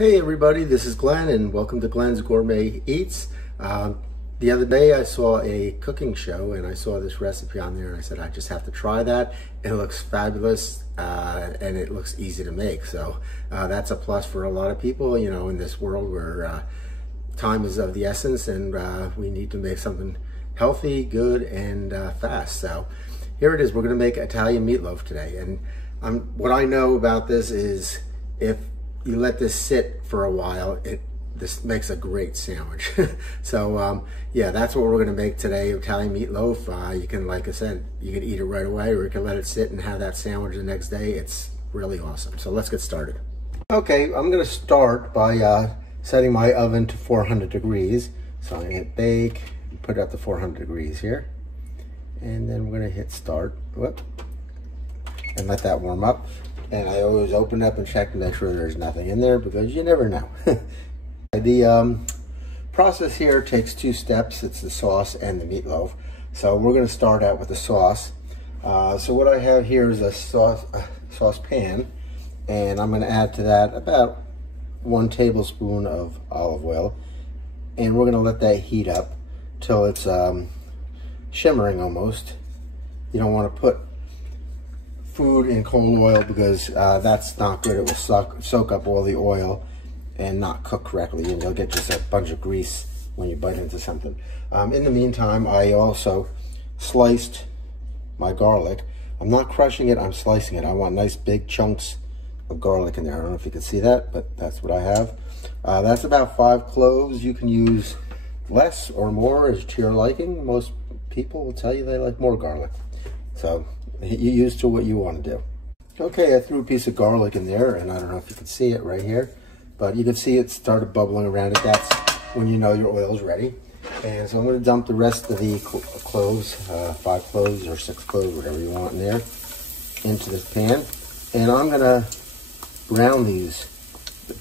Hey everybody, this is Glenn and welcome to Glenn's Gourmet Eats. The other day I saw a cooking show and I saw this recipe on there and I said I just have to try that. It looks fabulous and it looks easy to make. So that's a plus for a lot of people, you know, in this world where time is of the essence and we need to make something healthy, good, and fast. So here it is. We're going to make Italian meatloaf today. And what I know about this is if you let this sit for a while, this makes a great sandwich. So yeah, that's what we're gonna make today, Italian meatloaf. You can, like I said, you can eat it right away or you can let it sit and have that sandwich the next day. It's really awesome. So let's get started. Okay, I'm gonna start by setting my oven to 400 degrees. So I'm gonna hit bake, put it up to 400 degrees here. And then we're gonna hit start, whoop, and let that warm up. And I always open up and check to make sure there's nothing in there because you never know. The process here takes two steps. It's the sauce and the meatloaf. So we're going to start out with the sauce. So what I have here is a saucepan, and I'm going to add to that about 1 tablespoon of olive oil. And we're going to let that heat up till it's shimmering almost. You don't want to put food in cold oil because that's not good. It will soak up all the oil and not cook correctly, and you'll get just a bunch of grease when you bite into something. In the meantime, I also sliced my garlic. I'm not crushing it, I'm slicing it. I want nice big chunks of garlic in there. I don't know if you can see that, but that's what I have. That's about 5 cloves. You can use less or more as to your liking. Most people will tell you they like more garlic. So you use to what you want to do. Okay, I threw a piece of garlic in there, and I don't know if you can see it right here, but you can see it started bubbling around it. That's when you know your oil is ready. And so I'm going to dump the rest of the cloves, 5 cloves or 6 cloves, whatever you want in there, into this pan. And I'm going to brown these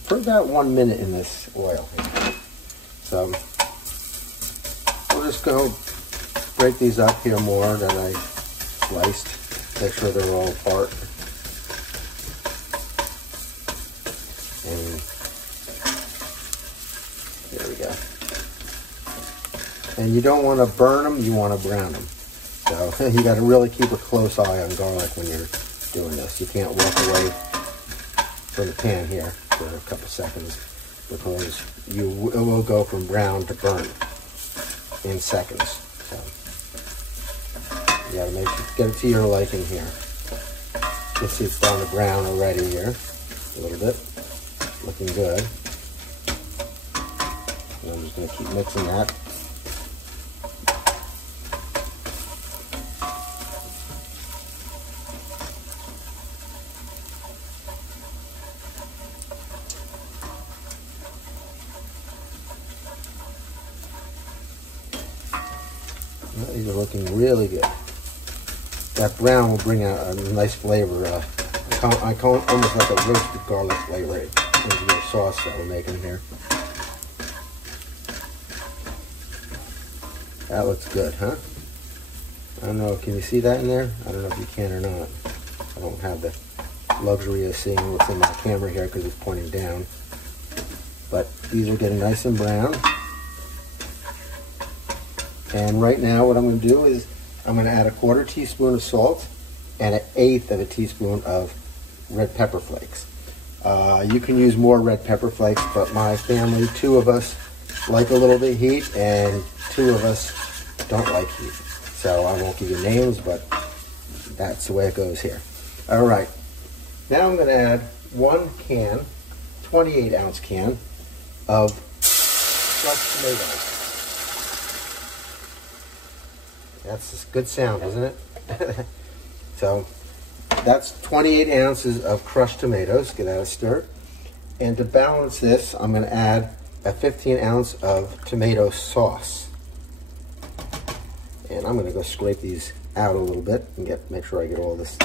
for about 1 minute in this oil. So we'll just go break these up here more that I sliced. Make sure they're all apart. And there we go. And you don't want to burn them, you want to brown them. So you got to really keep a close eye on garlic when you're doing this. You can't walk away from the pan here for a couple seconds because it will go from brown to burnt in seconds. So you gotta get it to your liking here. You see it's down to brown already here, a little bit, looking good. And I'm just gonna keep mixing that. Well, these are looking really good. That brown will bring out a nice flavor. I call it almost like a roasted garlic flavor into your sauce that we're making here. That looks good, huh? I don't know, can you see that in there? I don't know if you can or not. I don't have the luxury of seeing what's in my camera here because it's pointing down. But these are getting nice and brown. And right now what I'm going to do is I'm going to add a 1/4 teaspoon of salt and 1/8 of a teaspoon of red pepper flakes. You can use more red pepper flakes, but my family, 2 of us like a little bit of heat and 2 of us don't like heat. So I won't give you names, but that's the way it goes here. All right, now I'm going to add 1 can, 28-ounce can of crushed tomatoes. That's a good sound, isn't it? So that's 28 ounces of crushed tomatoes. Give that a stir. And to balance this, I'm going to add a 15 ounce of tomato sauce. And I'm going to go scrape these out a little bit and make sure I get all this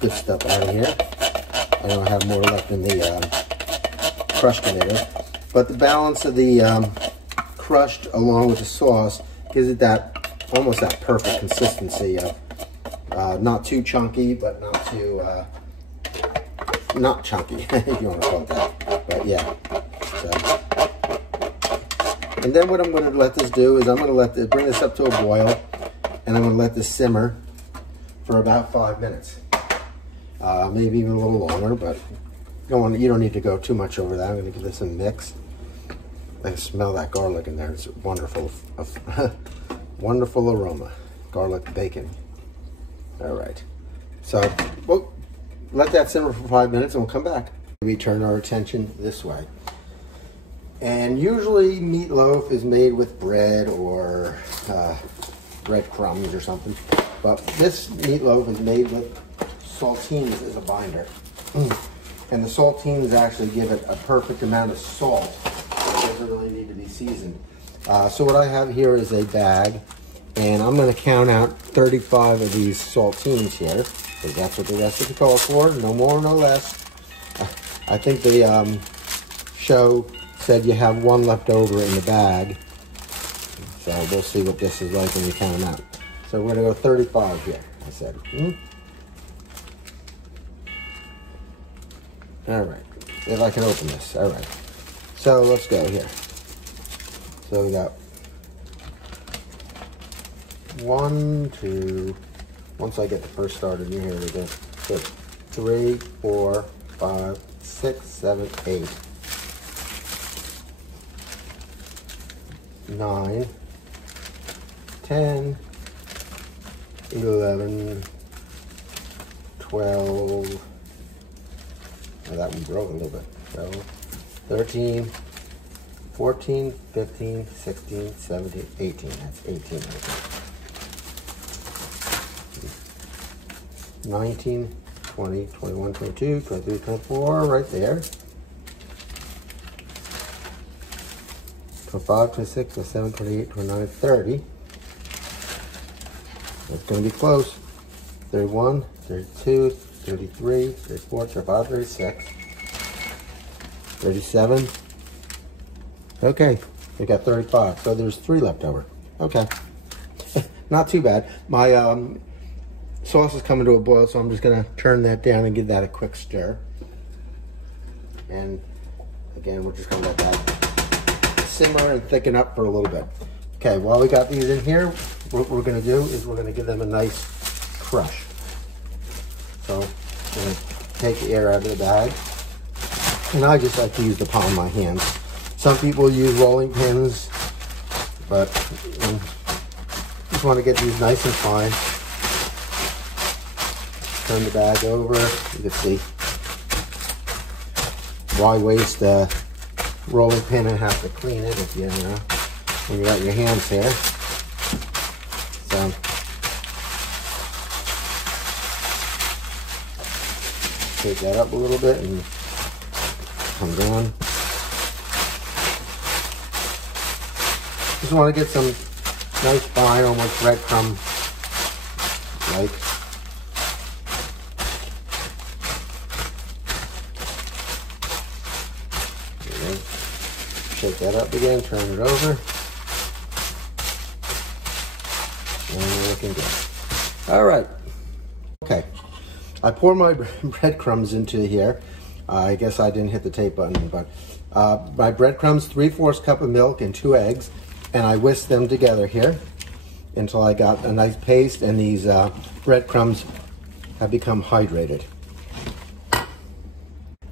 good stuff out of here. I don't have more left in the crushed tomatoes. But the balance of the crushed along with the sauce gives it that almost that perfect consistency of not too chunky, but not too not chunky, if you want to call it that. But yeah, so. And then what I'm going to let this do is I'm going to bring this up to a boil, and I'm going to let this simmer for about 5 minutes. Maybe even a little longer, but you don't need to go too much over that. I'm going to give this a mix. I can smell that garlic in there. It's wonderful, wonderful aroma. Garlic bacon. All right. So we'll let that simmer for 5 minutes and we'll come back. We turn our attention this way. And usually meatloaf is made with bread or breadcrumbs or something. But this meatloaf is made with saltines as a binder. And the saltines actually give it a perfect amount of salt. It doesn't really need to be seasoned. So what I have here is a bag, and I'm going to count out 35 of these saltines here, because that's what the recipe calls for, no more, no less. I think the show said you have one left over in the bag, so we'll see what this is like when we count them out. So we're going to go 35 here, I said. All right, if I can open this, all right. So let's go here. So we got 1, 2, once I get the first started in here, we go 3, 4, 5, 6, 7, 8, 9, 10, 11, 12, oh, that one broke a little bit, 12, 13, 14, 15, 16, 17, 18, that's 18 right there. 19, 20, 21, 22, 23, 24, right there. 25, 26, 27, 28, 29, 30. That's going to be close. 31, 32, 33, 34, 35, 36, 37. Okay, we got 35. So there's 3 left over. Okay, not too bad. My sauce is coming to a boil, so I'm just going to turn that down and give that a quick stir. And again, we're just going to let that simmer and thicken up for a little bit. Okay, while we got these in here, what we're going to do is we're going to give them a nice crush. So I'm going to take the air out of the bag. And I just like to use the palm of my hands. Some people use rolling pins, but just want to get these nice and fine. Turn the bag over. You can see, why waste a rolling pin and have to clean it if you know, when you got your hands here. So take that up a little bit and come down. Just want to get some nice fine, almost breadcrumb like. Shake that up again, turn it over, and we're looking good. All right. Okay. I pour my breadcrumbs into here. I guess I didn't hit the tape button, but my breadcrumbs, 3/4 cup of milk and 2 eggs, and I whisked them together here until I got a nice paste, and these breadcrumbs have become hydrated.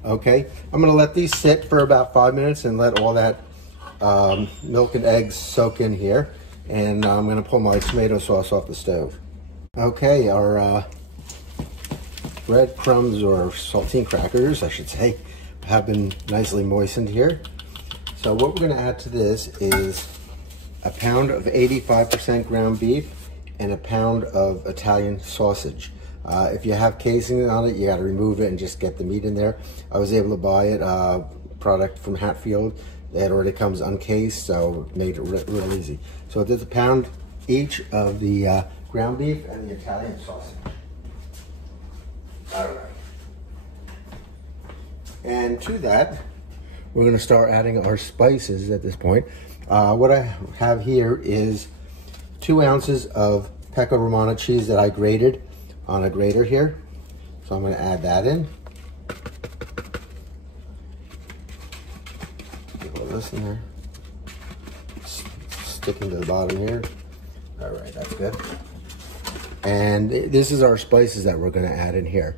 Okay, I'm going to let these sit for about 5 minutes and let all that milk and eggs soak in here, and I'm going to pull my tomato sauce off the stove. Okay, our breadcrumbs, or saltine crackers, I should say, have been nicely moistened here. So what we're going to add to this is a pound of 85% ground beef and a pound of Italian sausage. If you have casing on it, you got to remove it and just get the meat in there. I was able to buy it, product from Hatfield that already comes uncased, so it made it real easy. So there's a pound each of the ground beef and the Italian sausage. All right. And to that, we're going to start adding our spices at this point. What I have here is 2 ounces of Pecco Romano cheese that I grated on a grater here. So I'm going to add that in. Put this in there. Sticking to the bottom here. All right, that's good. And this is our spices that we're going to add in here.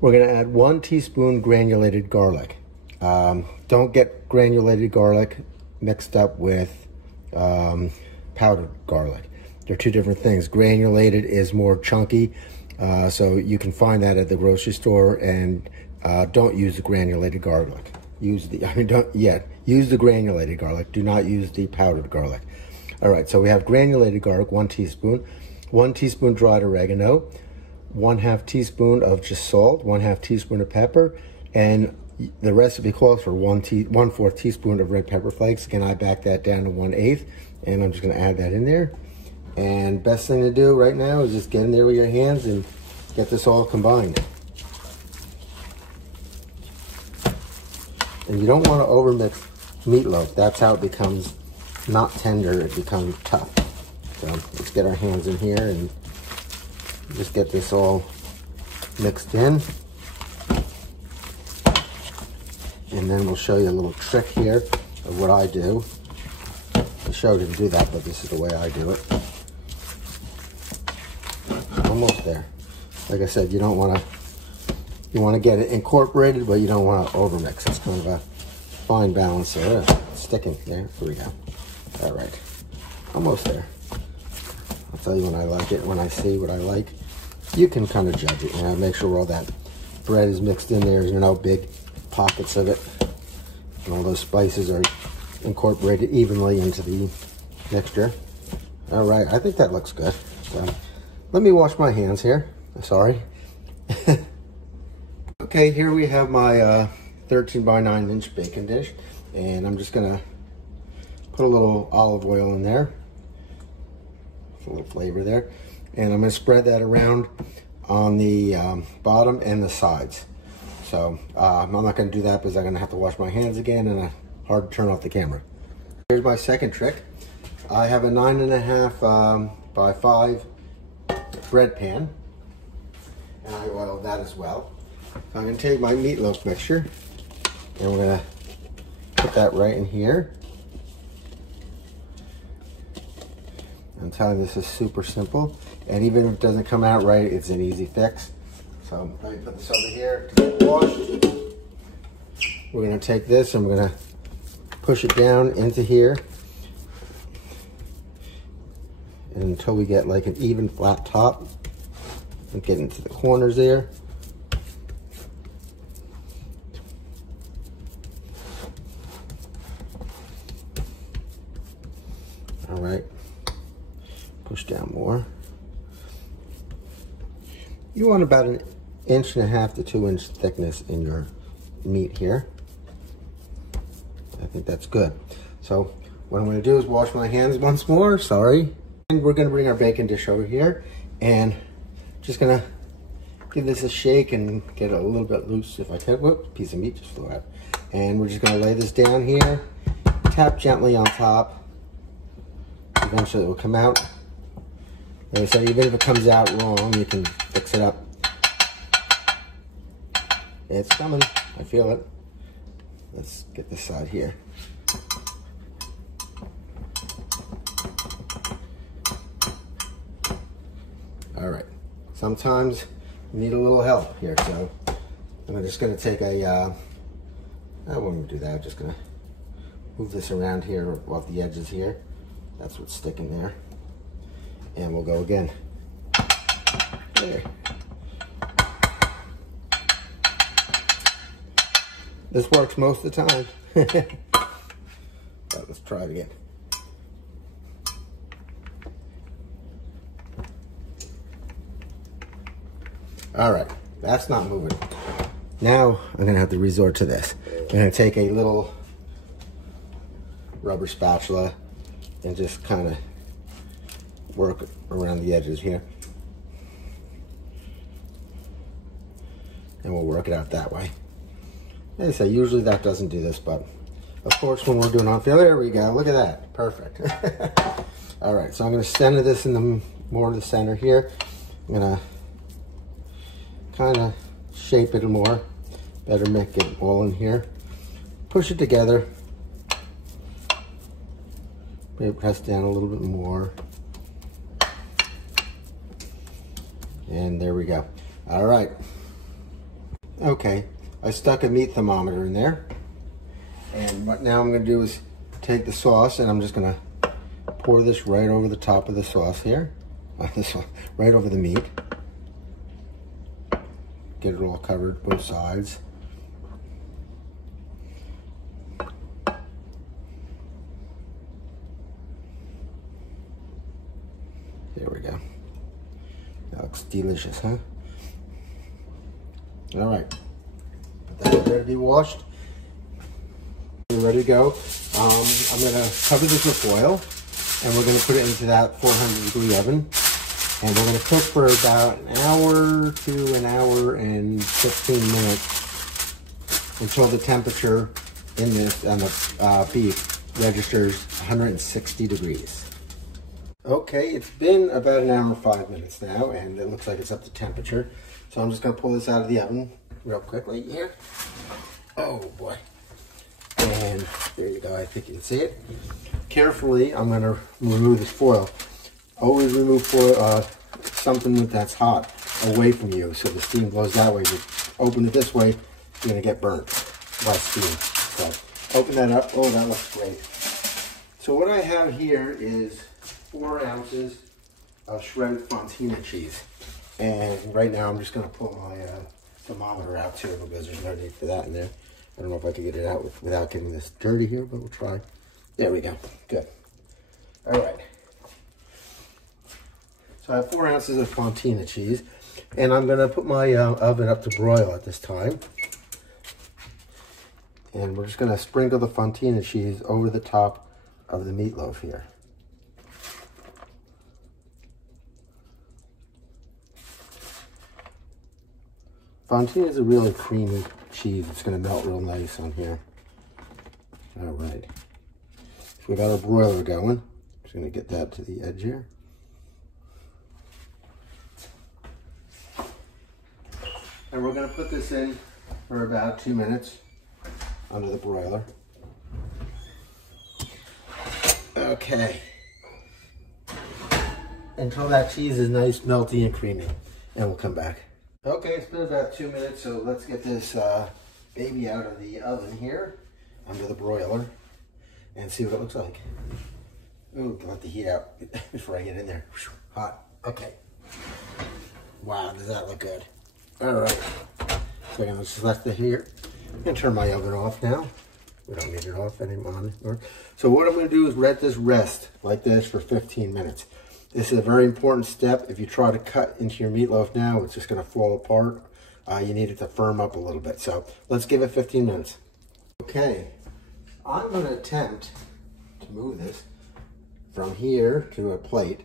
We're going to add 1 teaspoon granulated garlic. Don't get granulated garlic mixed up with powdered garlic. They're two different things. Granulated is more chunky, so you can find that at the grocery store. And don't use the granulated garlic. Use the granulated garlic. Do not use the powdered garlic. All right, so we have granulated garlic, 1 teaspoon. 1 teaspoon dried oregano, 1/2 teaspoon of just salt, 1/2 teaspoon of pepper, and the recipe calls for 1/4 teaspoon of red pepper flakes. Again, I back that down to 1/8, and I'm just going to add that in there. And best thing to do right now is just get in there with your hands and get this all combined. And you don't want to overmix meatloaf. That's how it becomes not tender, it becomes tough. So let's get our hands in here and just get this all mixed in. And then we'll show you a little trick here of what I do. The show didn't do that, but this is the way I do it. Almost there. Like I said, you don't want to, you want to get it incorporated, but you don't want to overmix. It's kind of a fine balance there. It's sticking there. Here we go. All right. Almost there. I'll tell you when I like it, when I see what I like. You can kind of judge it, you know, make sure all that bread is mixed in there, you know, big pockets of it. And all those spices are incorporated evenly into the mixture. All right, I think that looks good. So let me wash my hands here. Sorry. Okay, here we have my 13 by 9 inch baking dish. And I'm just gonna put a little olive oil in there. A little flavor there, and I'm going to spread that around on the bottom and the sides. So I'm not going to do that because I'm going to have to wash my hands again, and hard to turn off the camera. Here's my second trick. I have a 9.5 by 5 bread pan, and I oil that as well. So I'm going to take my meatloaf mixture, and we're going to put that right in here. I'm telling you, this is super simple, and even if it doesn't come out right, it's an easy fix. So let me put this over here to get washed. We're going to take this and we're going to push it down into here and until we get like an even flat top and get into the corners there. All right. Push down more. You want about 1.5 inches to 2 inch thickness in your meat here. I think that's good. So what I'm going to do is wash my hands once more. Sorry. And we're going to bring our baking dish over here and just going to give this a shake and get it a little bit loose if I can. Whoops, piece of meat just flew out. And we're just going to lay this down here. Tap gently on top. Eventually it will come out. Like I said, even if it comes out wrong, you can fix it up. It's coming. I feel it. Let's get this side here. All right. Sometimes you need a little help here, so I'm just going to take a, I won't do that. I'm just going to move this around here off the edges here. That's what's sticking there. And we'll go again. There. This works most of the time. But let's try it again. All right, that's not moving. Now I'm gonna have to resort to this. I'm gonna take a little rubber spatula and just kind of work around the edges here. And we'll work it out that way. Like I say, usually that doesn't do this, but of course when we're doing on field, there we go, look at that, perfect. All right, so I'm gonna center this in the more of the center here. I'm gonna kind of shape it more, better make it all in here. Push it together Maybe press down a little bit more. And there we go. All right. Okay, I stuck a meat thermometer in there. And what now I'm gonna do is take the sauce and I'm just gonna pour this right over the top of the sauce here. Right over the meat. Get it all covered, both sides. There we go. That looks delicious, huh? All right, that's ready to be washed. We're ready to go. I'm gonna cover this with foil and we're gonna put it into that 400-degree oven. And we're gonna cook for about an hour to an hour and 15 minutes until the temperature in this, on the beef, registers 160 degrees. Okay, it's been about an hour and 5 minutes now, and it looks like it's up to temperature. So I'm just gonna pull this out of the oven real quickly here. Oh boy. And there you go, I think you can see it. Carefully, I'm gonna remove this foil. Always remove foil, something that's hot away from you so the steam blows that way. If you open it this way, you're gonna get burnt by steam. So open that up. Oh, that looks great. So what I have here is 4 ounces of shredded fontina cheese. And right now I'm just gonna pull my thermometer out too, because there's no need for that in there. I don't know if I can get it out without getting this dirty here, but we'll try. There we go, good. All right. So I have 4 ounces of fontina cheese, and I'm gonna put my oven up to broil at this time. And we're just gonna sprinkle the fontina cheese over the top of the meatloaf here. Fontina is a really creamy cheese. It's going to melt real nice on here. All right. So we got our broiler going. Just going to get that to the edge here. And we're going to put this in for about 2 minutes under the broiler. Okay. Until that cheese is nice, melty, and creamy. And we'll come back. Okay, it's been about 2 minutes, so let's get this baby out of the oven here under the broiler and see what it looks like. Ooh, let the heat out before I get in there. Hot. Okay. Wow, does that look good? All right. So I'm gonna just left it here and turn my oven off now. We don't need it off anymore. So what I'm gonna do is let this rest like this for 15 minutes. This is a very important step. If you try to cut into your meatloaf now, it's just gonna fall apart. You need it to firm up a little bit. So let's give it 15 minutes. Okay, I'm gonna attempt to move this from here to a plate.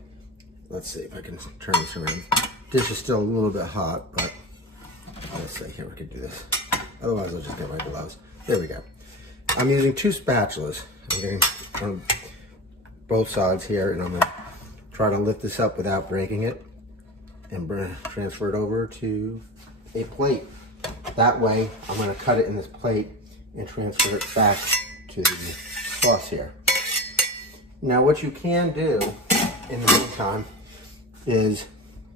Let's see if I can turn this around. Dish is still a little bit hot, but let's see, here we can do this. Otherwise I'll just get my gloves. There we go. I'm using 2 spatulas. I'm getting on both sides here, and I'm gonna try to lift this up without breaking it and transfer it over to a plate. That way, I'm gonna cut it in this plate and transfer it back to the sauce here. Now, what you can do in the meantime is,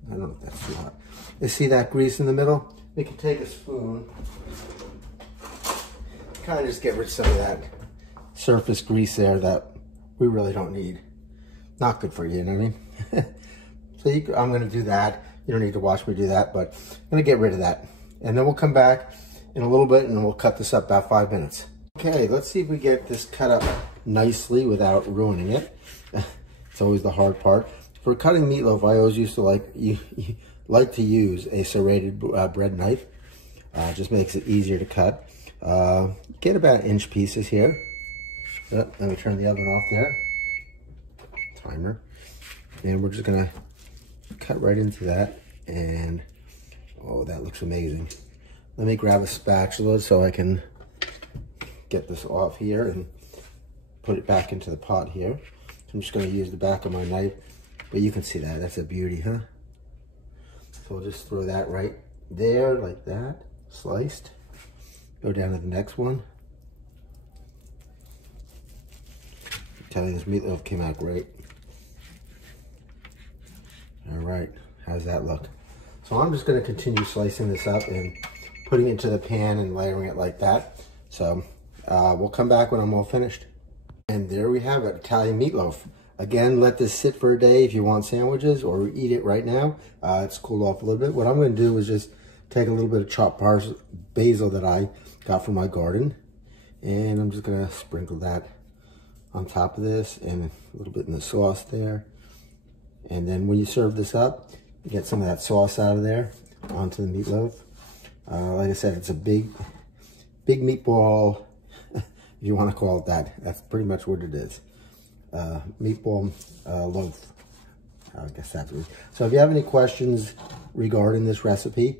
I don't know if that's too hot, is see that grease in the middle? We can take a spoon, kind of just get rid of some of that surface grease there that we really don't need. Not good for you, you know what I mean? So I'm gonna do that. You don't need to watch me do that, but I'm gonna get rid of that. And then we'll come back in a little bit and we'll cut this up about 5 minutes. Okay, let's see if we get this cut up nicely without ruining it. It's always the hard part. For cutting meatloaf, I always used to like to use a serrated bread knife. Just makes it easier to cut. Get about 1-inch pieces here. Let me turn the oven off there. Timer. And we're just gonna cut right into that. And oh, that looks amazing. Let me grab a spatula so I can get this off here and put it back into the pot here. So I'm just gonna use the back of my knife, but you can see that, that's a beauty, huh? So we'll just throw that right there like that, sliced. Go down to the next one. tell you, this meatloaf came out great. All right, how's that look? So I'm just gonna continue slicing this up and putting it into the pan and layering it like that. So we'll come back when I'm all finished. And there we have it, Italian meatloaf. Again, let this sit for a day if you want sandwiches, or eat it right now. It's cooled off a little bit. What I'm gonna do is just take a little bit of chopped basil that I got from my garden, and I'm just gonna sprinkle that on top of this and a little bit in the sauce there. And then when you serve this up, you get some of that sauce out of there onto the meatloaf. Like I said, it's a big meatball, if you want to call it that. That's pretty much what it is. Meatball loaf. I guess that's what it is. So if you have any questions regarding this recipe,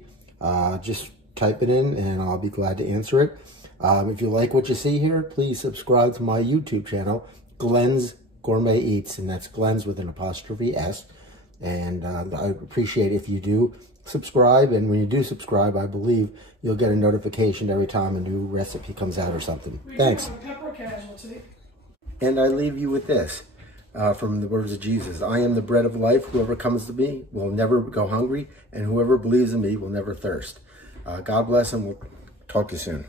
just type it in and I'll be glad to answer it. If you like what you see here, please subscribe to my YouTube channel, Glenn's Gourmet Eats, and that's Glenn's with an apostrophe S. And I appreciate if you do subscribe, and when you do subscribe, I believe you'll get a notification every time a new recipe comes out or something. Thanks. And I leave you with this, from the words of Jesus: I am the bread of life. Whoever comes to me will never go hungry, and whoever believes in me will never thirst. God bless, and we'll talk to you soon.